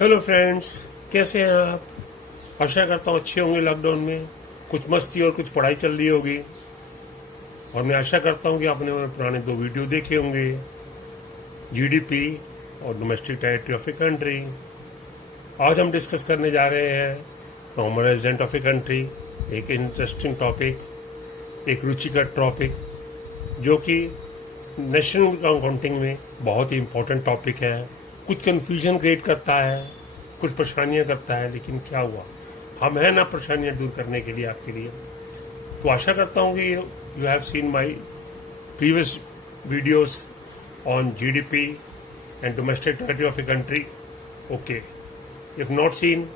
Hello friends, कैसे हैं आप? आशा करता हूँ अच्छे होंगे। लॉकडाउन में कुछ मस्ती और कुछ पढ़ाई चल रही होगी। और मैं आशा करता हूँ कि आपने मेरे पुराने 2 वीडियो देखे होंगे, जीडीपी और domestic territory of a country. आज हम डिस्कस करने जा रहे हैं normal resident of a country. एक इंटरेस्टिंग टॉपिक, एक रुचिकर टॉपिक, जो कि नेशनल अकाउंटिंग में बहुत ही इंपॉर्टेंट टॉपिक है। कुछ कन्फ्यूजन क्रिएट करता है, कुछ परेशानियां करता है, लेकिन क्या हुआ, हम हैं ना परेशानियां दूर करने के लिए आपके लिए। तो आशा करता हूँ कि you have seen my previous videos on GDP and domestic territory of a country. Okay, if not seen,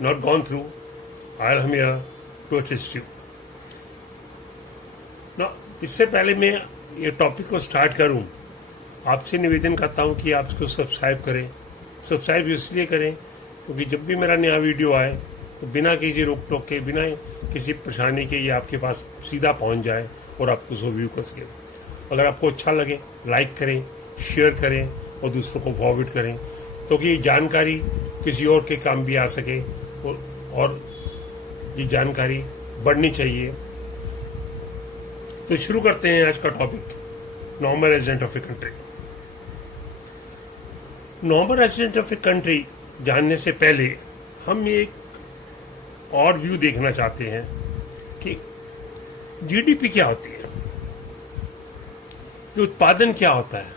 not gone through, I am here to assist you. ना, इससे पहले मैं ये टॉपिक को स्टार्ट करूं, आपसे निवेदन करता हूं कि आप इसको सब्सक्राइब करें। सब्सक्राइब इसलिए करें क्योंकि जब भी मेरा नया वीडियो आए तो बिना किसी रोक टोक के, बिना किसी परेशानी के ये आपके पास सीधा पहुंच जाए और आपको उसको व्यू कर सके। अगर आपको अच्छा लगे, लाइक करें, शेयर करें और दूसरों को फॉरवर्ड करें, तो कि ये जानकारी किसी और के काम भी आ सके और ये जानकारी बढ़नी चाहिए। तो शुरू करते हैं आज का topic, normal resident of a country. Normal resident of a country जानने से पहले हम एक और व्यू देखना चाहते हैं कि जीडीपी क्या होती है, कि उत्पादन क्या होता है।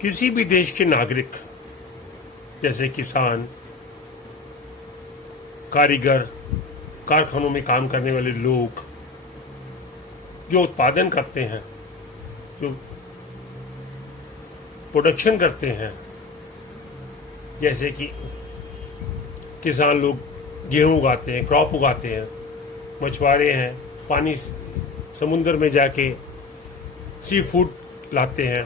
किसी भी देश के नागरिक, जैसे किसान, कारीगर, कारखानों में काम करने वाले लोग, जो उत्पादन करते हैं, जो प्रोडक्शन करते हैं, जैसे कि किसान लोग गेहूं उगाते हैं, क्रॉप उगाते हैं, मछुआरे हैं, पानी समुद्र में जाके सी फूड लाते हैं,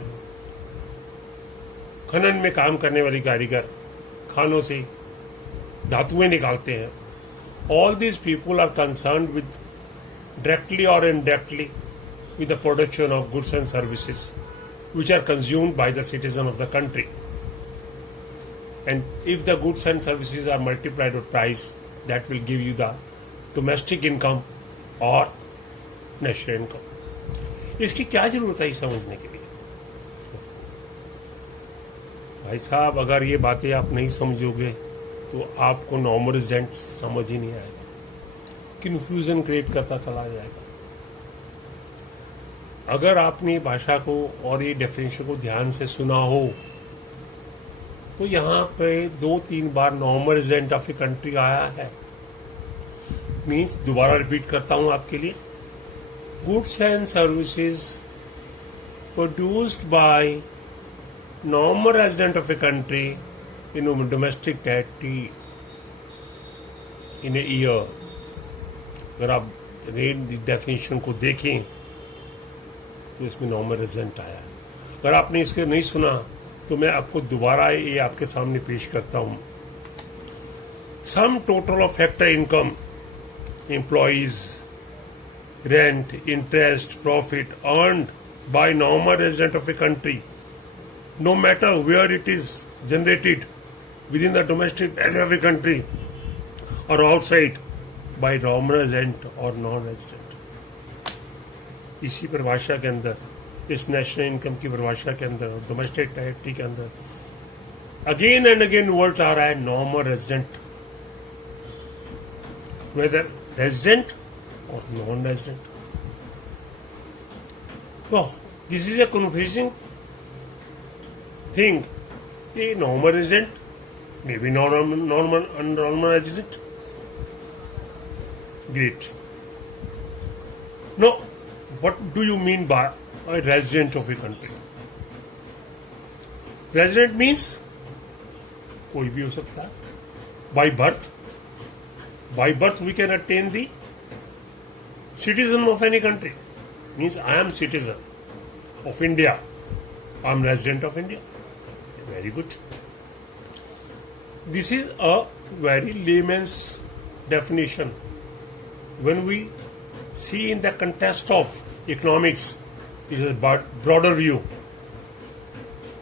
खनन में काम करने वाली कारीगर खानों से धातुएं निकालते हैं। All these people are concerned with directly or indirectly with the production of goods and services which are consumed by the citizen of the country. And if the goods and services are multiplied with price, that will give you the domestic income or national income. इसकी क्या जरूरत है समझने के लिए? भाई साहब, अगर ये बातें आप नहीं समझोगे तो आपको नॉर्मल रेजिडेंट समझ ही नहीं आएगा, कन्फ्यूजन क्रिएट करता चला जाएगा। अगर आपने भाषा को और ये डेफिनेशन को ध्यान से सुना हो तो यहां पे 2-3 बार normal resident of a country आया है। मीन्स, दोबारा रिपीट करता हूं आपके लिए, goods and services produced by normal resident of a country in domestic territory in a year. अगर आप डेफिनेशन को देखें तो इसमें नॉर्मल रेजिडेंट आया। अगर आपने इसको नहीं सुना तो मैं आपको दोबारा ये आपके सामने पेश करता हूं। Sum total of factor income, employees, rent, interest, profit earned by normal resident of a country, no matter where it is generated with in the domestic of a country और आउटसाइड बाय नॉर्मल रेजिडेंट और non resident. इसी परिभाषा के अंदर, इस national income की परिभाषा के अंदर, डोमेस्टिक टेरिटरी के अंदर अगेन एंड अगेन वर्ड्स आ रहा है नॉर्मल रेजिडेंट, वेदर रेजिडेंट और नॉन रेजिडेंट। तो this is a confusing thing. ये normal resident may be normal resident. Great. Now, what do you mean by a resident of a country? Resident means कोई भी हो सकता है, by birth. By birth we can attain the citizen of any country. Means I am citizen of India. I am resident of India. Very good. This is a very layman's definition. When we see in the context of economics, it is a broader view.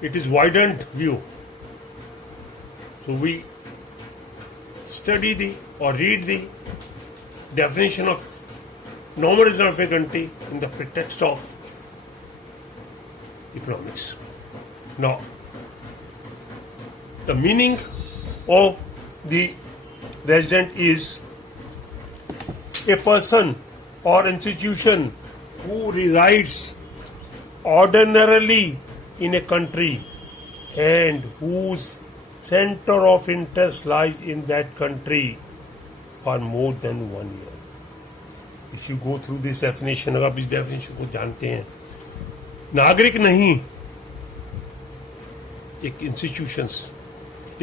It is widened view. So we study the or read the definition of normal region of a country in the pretext of economics. Now, the meaning of the resident is a person or institution who resides ordinarily in a country and whose center of interest lies in that country for more than 1 year. If you go through this definition, अगर आप इस definition को जानते हैं, नागरिक नहीं, एक institutions,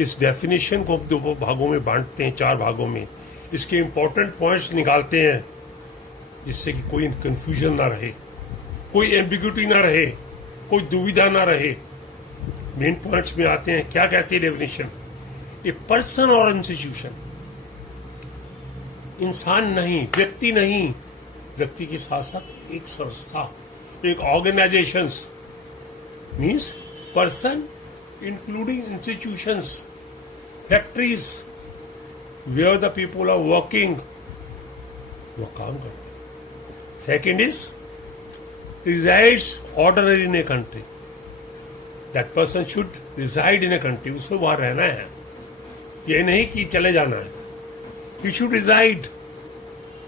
इस डेफिनेशन को दो भागों में बांटते हैं, 4 भागों में, इसके इंपॉर्टेंट पॉइंट्स निकालते हैं जिससे कि कोई कंफ्यूजन ना रहे, कोई एम्बिग्यूटी ना रहे, कोई दुविधा ना रहे. मेन पॉइंट्स में आते हैं. क्या कहती है डेफिनेशन? ए पर्सन और इंस्टीट्यूशन, इंसान नहीं, व्यक्ति नहीं, व्यक्ति के साथ साथ एक संस्था, एक organisations, means person including institutions, factories where the people are working, वो काम करते हैं. Second is resides ordinarily in a country. That person should reside in a country. उसको वहां रहना है, ये नहीं कि चले जाना है. You should reside.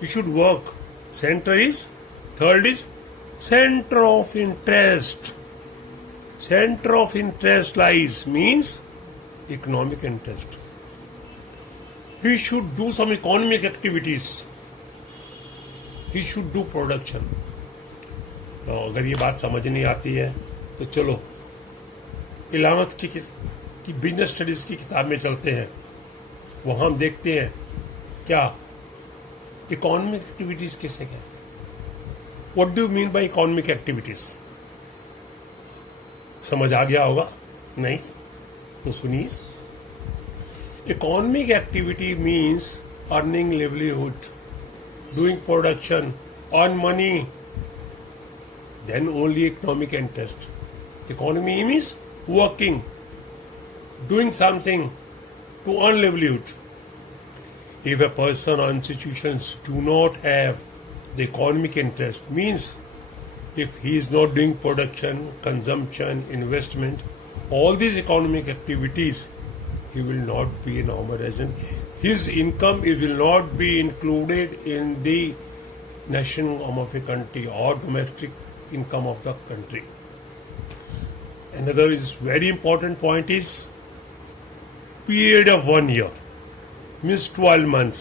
You should work. Third is center of interest. Center of interest lies means economic interest. He should do some economic activities. He should do production. तो अगर ये बात समझ नहीं आती है तो चलो इलामत की बिजनेस स्टडीज की किताब में चलते हैं. वहां हम देखते हैं क्या इकोनॉमिक एक्टिविटीज किसे कहते हैं. What do you mean by economic activities? समझ आ गया होगा? नहीं तो सुनिए. Economic activity means earning livelihood, doing production, earn money, then only economic interest. Economy means working, doing something to earn livelihood. If a person or institutions do not have the economic interest, means if he is not doing production, consumption, investment, all these economic activities, he will not be a normal resident. His income will not be included in the national income of a country or domestic income of the country. Another is very important point is period of 1 year, means 12 months.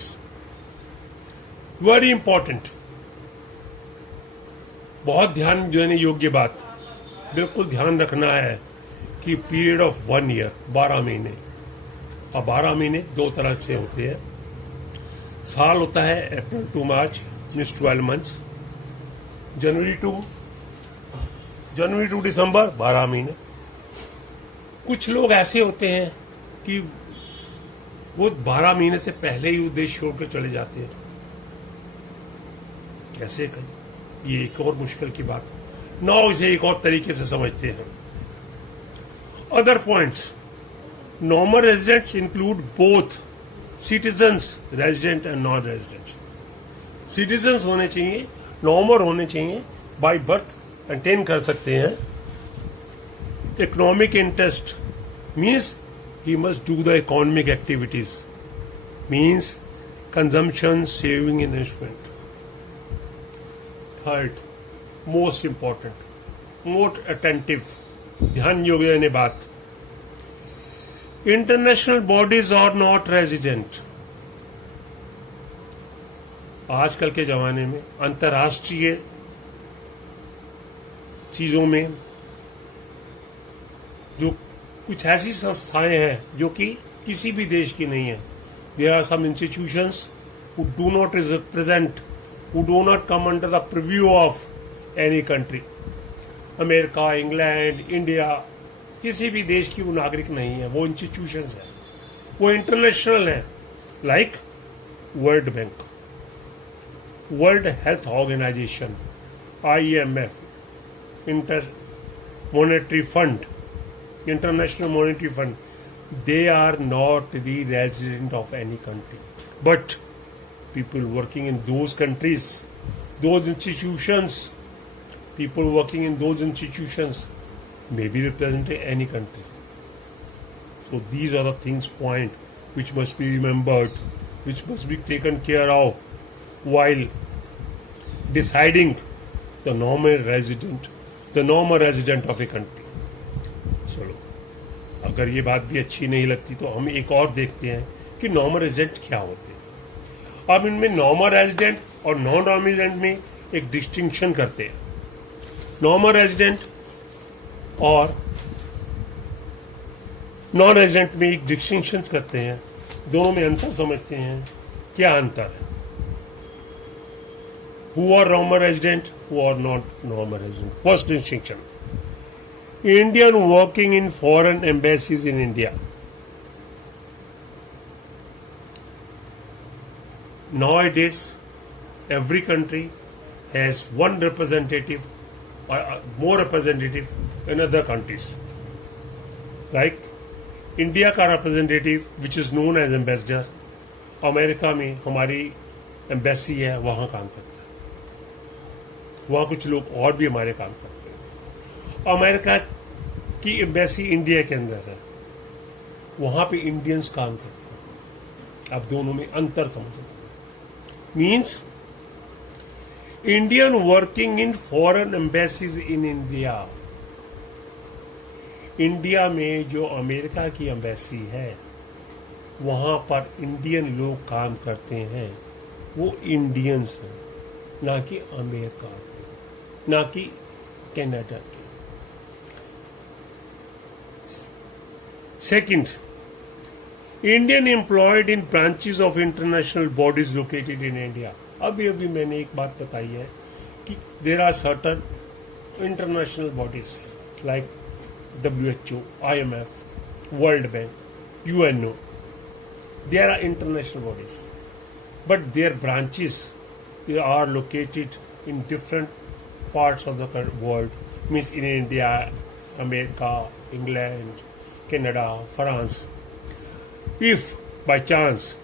Very important. बहुत ध्यान देने योग्य बात, बिल्कुल ध्यान रखना है कि पीरियड ऑफ 1 ईयर, 12 महीने. अब 12 महीने 2 तरह से होते हैं. साल होता है April to March, means 12 months. January to December 12 महीने. कुछ लोग ऐसे होते हैं कि वो 12 महीने से पहले ही देश छोड़कर चले जाते हैं. कैसे करें? ये एक और मुश्किल की बात. नौ इसे एक और तरीके से समझते हैं. Other points, normal residents include both citizens resident and non resident. Citizens होने चाहिए, नॉर्मल होने चाहिए, बाय बर्थ अटेन कर सकते हैं. Economic interest means he must do the economic activities, means consumption, saving, investment. Third, most important, most attentive, ध्यान योग्य देने बात, international bodies are not resident. आजकल के जमाने में अंतर्राष्ट्रीय चीजों में जो कुछ ऐसी संस्थाएं हैं जो कि किसी भी देश की नहीं है. There are some institutions who do not represent, who do not come under the preview of any country. America, England, India, किसी भी देश की वो नागरिक नहीं है. वो इंस्टीट्यूशंस हैं, वो इंटरनेशनल हैं, like World Bank, World Health Organisation, IMF, inter monetary fund, international monetary fund. they are not the resident of any country, but people working in those countries, those institutions, people working in those institutions may be representing any country. So these are the things point which must be remembered, which must be taken care of while deciding the normal resident of a country. चलो, अगर ये बात भी अच्छी नहीं लगती तो हम एक और देखते हैं कि नॉर्मल रेजिडेंट क्या होते हैं। अब इनमें नॉर्मल रेजिडेंट और नॉन नॉर्मल रेजिडेंट में एक डिस्टिंक्शन करते हैं। नॉर्मल रेजिडेंट और नॉन रेजिडेंट में एक डिस्टिंक्शन करते हैं, दोनों में अंतर समझते हैं। क्या अंतर है? Who are normal resident, who are not normal resident? First distinction: Indian working in foreign embassies in India. Nowadays, every country has one representative or more representative in other countries. Like India का representative, which is known as ambassador, America में हमारी embassy है, वहाँ काम करता है। वहाँ कुछ लोग और भी हमारे काम करते हैं। अमेरिका की एम्बेसी इंडिया के अंदर है, वहाँ पे इंडियंस काम करते हैं। अब दोनों में अंतर समझना। Means Indian working in foreign embassies in India, India में जो अमेरिका की एम्बेसी है वहाँ पर इंडियन लोग काम करते हैं, वो इंडियंस हैं, ना कि अमेरिका के, ना कि कनाडा के। Second, Indian employed in branches of international bodies located in India. अभी अभी मैंने एक बात बताई है कि there are certain international bodies like WHO, IMF, World Bank, UNO. There are international bodies, but their branches are located in different parts of the world. Means in India, America, England, Canada, France. If by chance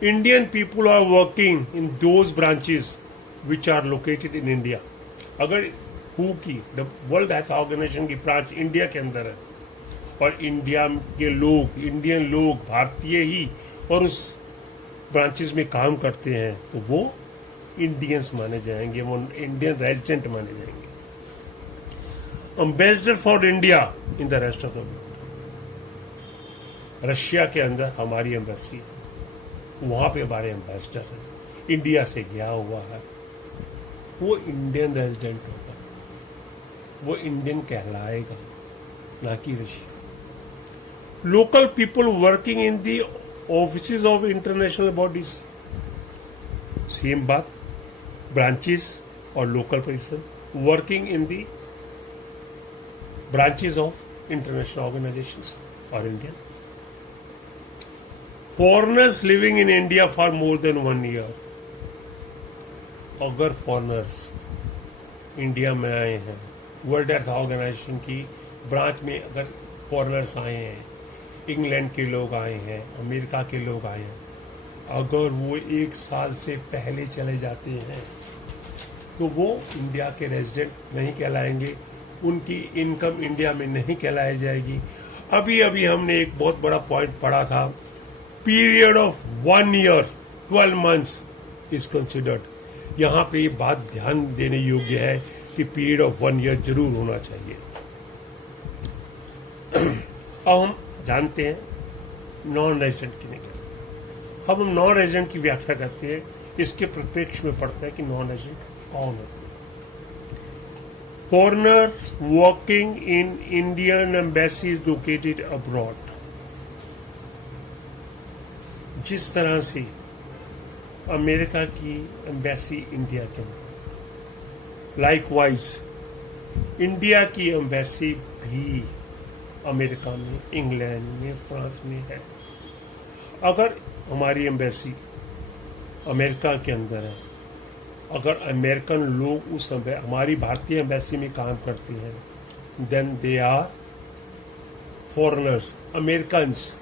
Indian people are working in those branches which are located in India, अगर who की world Health Organisation की branch India के अंदर है और India के लोग, Indian लोग, भारतीय ही और उस ब्रांचेस में काम करते हैं, तो वो इंडियंस माने जाएंगे, वो इंडियन रेजिडेंट माने जाएंगे। Ambassador for India in the rest of the world, Russia के अंदर हमारी एम्बेसी है, वहाँ पे हमारे एम्बेसडर है, इंडिया से गया हुआ है, वो इंडियन रेजिडेंट होगा, वो इंडियन कहलाएगा, ना कि Russia. Local people working in the offices of international bodies, same बात, ब्रांचेस और local person working in the branches of international organisations और Indian. Foreigners living in India for more than 1 year, अगर foreigners India में आए हैं, World Health Organisation की branch में अगर फॉरेनर्स आए हैं, इंग्लैंड के लोग आए हैं, अमेरिका के लोग आए हैं, अगर वो 1 साल से पहले चले जाते हैं तो वो इंडिया के रेजिडेंट नहीं कहलाएंगे, उनकी इनकम इंडिया में नहीं कहलाई जाएगी। अभी अभी हमने एक बहुत बड़ा पॉइंट पढ़ा था, period of 1 year 12 months is considered. यहाँ पे ये बात ध्यान देने योग्य है कि पीरियड ऑफ 1 ईयर जरूर होना चाहिए। अब हम जानते हैं नॉन रेजिडेंट किन्हें कहते हैं। अब हम नॉन रेजिडेंट की व्याख्या करते हैं, इसके परिप्रेक्ष्य में पढ़ते हैं कि नॉन रेजिडेंट कौन है। Foreigners working in Indian embassies located abroad, जिस तरह से अमेरिका की एम्बेसी इंडिया के अंदर, लाइकवाइज इंडिया की एम्बेसी भी अमेरिका में, इंग्लैंड में, फ्रांस में है। अगर हमारी एम्बेसी अमेरिका के अंदर है, अगर अमेरिकन लोग उस हमारी भारतीय एम्बेसी में काम करते हैं, then they are foreigners, Americans,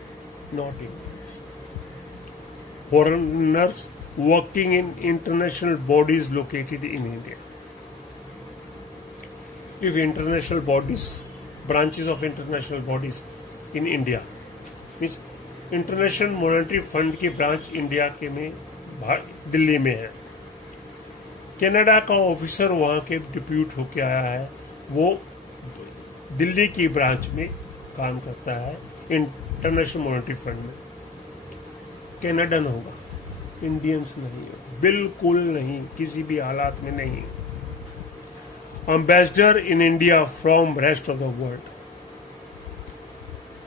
not Indians. Foreigners working in international bodies located in India. If international bodies, branches of international bodies in India, means international monetary fund की ब्रांच इंडिया के में दिल्ली में है, Canada का officer वहाँ के depute होके आया है, वो दिल्ली की ब्रांच में काम करता है इंटरनेशनल मॉनेटरी फंड में, कैनेडन होगा, इंडियंस नहीं होगा, बिल्कुल नहीं, किसी भी हालात में नहीं। Ambassador in India from rest of the world,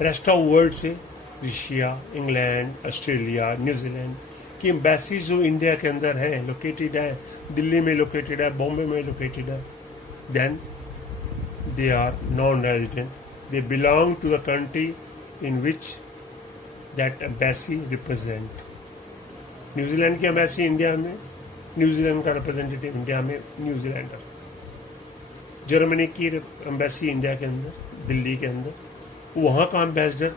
rest of world से रशिया, इंग्लैंड, ऑस्ट्रेलिया, न्यूजीलैंड की एम्बेसीज जो इंडिया के अंदर है, लोकेटेड है, दिल्ली में लोकेटेड है, बॉम्बे में लोकेटेड है, then they are non-resident. They belong to the country in which that embassy represent. New Zealand की एम्बेसी इंडिया में, न्यूजीलैंड का रिप्रेजेंटेटिव इंडिया में न्यूजीलैंडर। जर्मनी की एम्बेसी इंडिया के अंदर, दिल्ली के अंदर, वहाँ का एम्बेसडर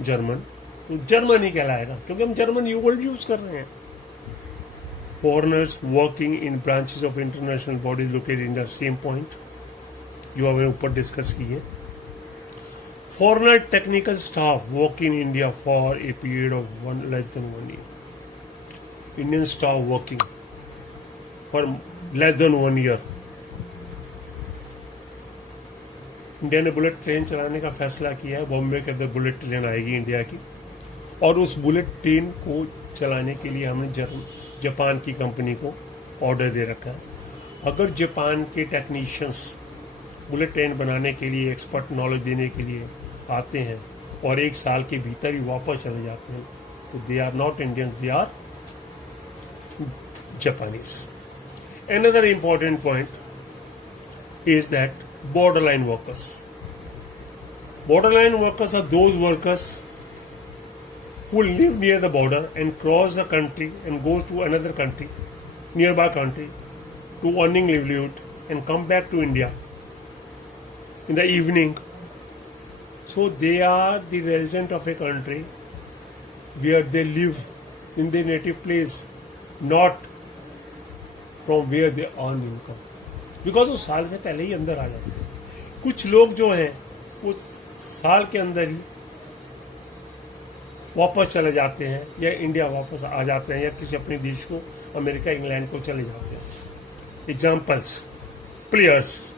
जर्मन, तो जर्मन ही कहलाएगा क्योंकि हम जर्मन वर्ड यूज कर रहे हैं। Foreigners working in branches of international bodies located in the same point जो हमने ऊपर डिस्कस की है। Foreigner technical staff work in India for a period of less than 1 year. Indian staff working for less than 1 year. India ने bullet train चलाने का फैसला किया है, बॉम्बे के अंदर बुलेट ट्रेन आएगी इंडिया की, और उस बुलेट ट्रेन को चलाने के लिए हमने जापान की कंपनी को ऑर्डर दे रखा है। अगर जापान के टेक्नीशियंस बुलेट ट्रेन बनाने के लिए एक्सपर्ट नॉलेज देने के लिए आते हैं और 1 साल के भीतर ही वापस चले जाते हैं, तो they are not Indians, they are Japanese. Another important point is that borderline workers. Borderline workers are those workers who live near the border and cross the country and goes to another country, nearby country, to earning livelihood and come back to India in the evening. So they are the resident of a country where they live in their native place, not from where they earn income. Because वो साल से पहले ही अंदर आ जाते हैं। कुछ लोग जो हैं वो साल के अंदर ही वापस चले जाते हैं, या इंडिया वापस आ जाते हैं, या किसी अपने देश को, अमेरिका, इंग्लैंड को चले जाते हैं। एग्जाम्पल्स, प्लेयर्स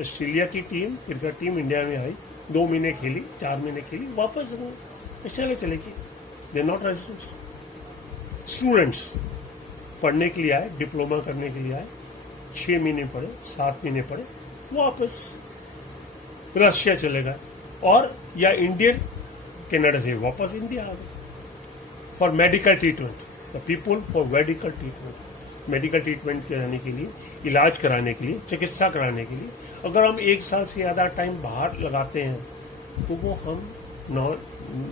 ऑस्ट्रेलिया की टीम, क्रिकेट टीम इंडिया में आई, 2 महीने खेली, 4 महीने खेली, वापस ऑस्ट्रेलिया चलेगी, दे नॉट रेजिडेंट्स। स्टूडेंट्स पढ़ने के लिए आए, डिप्लोमा करने के लिए आए, 6 महीने पढ़े, 7 महीने पढ़े, वापस रशिया चले गए, और या इंडियन कनाडा से वापस इंडिया आ गए for medical treatment. The people for medical treatment, medical treatment कराने के लिए, इलाज कराने के लिए, चिकित्सा कराने के लिए अगर हम 1 साल से ज़्यादा टाइम बाहर लगाते हैं तो वो हम नॉन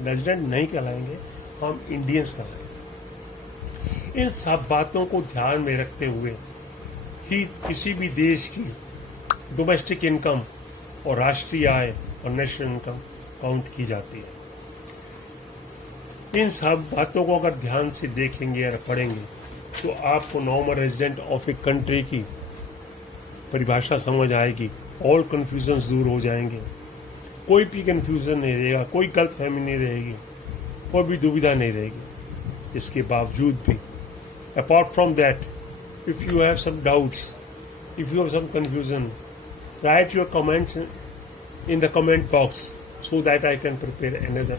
रेजिडेंट नहीं कहलाएंगे, हम इंडियंस कहलाएंगे। इन सब बातों को ध्यान में रखते हुए ही किसी भी देश की डोमेस्टिक इनकम और राष्ट्रीय आय और नेशनल इनकम काउंट की जाती है। इन सब बातों को अगर ध्यान से देखेंगे या पढ़ेंगे तो आपको normal resident of a country की परिभाषा समझ आएगी, ऑल कन्फ्यूजन्स दूर हो जाएंगे, कोई भी कन्फ्यूजन नहीं रहेगा, कोई गलतफहमी नहीं रहेगी, कोई भी दुविधा नहीं रहेगी। इसके बावजूद भी apart from that, if you have some doubts, if you have some confusion, write your comments in the comment box so that I can prepare another,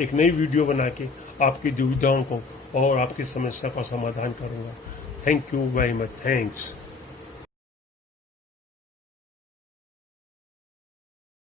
एक नई वीडियो बना के आपकी दुविधाओं को और आपकी समस्या का समाधान करूंगा। Thank you very much, thanks.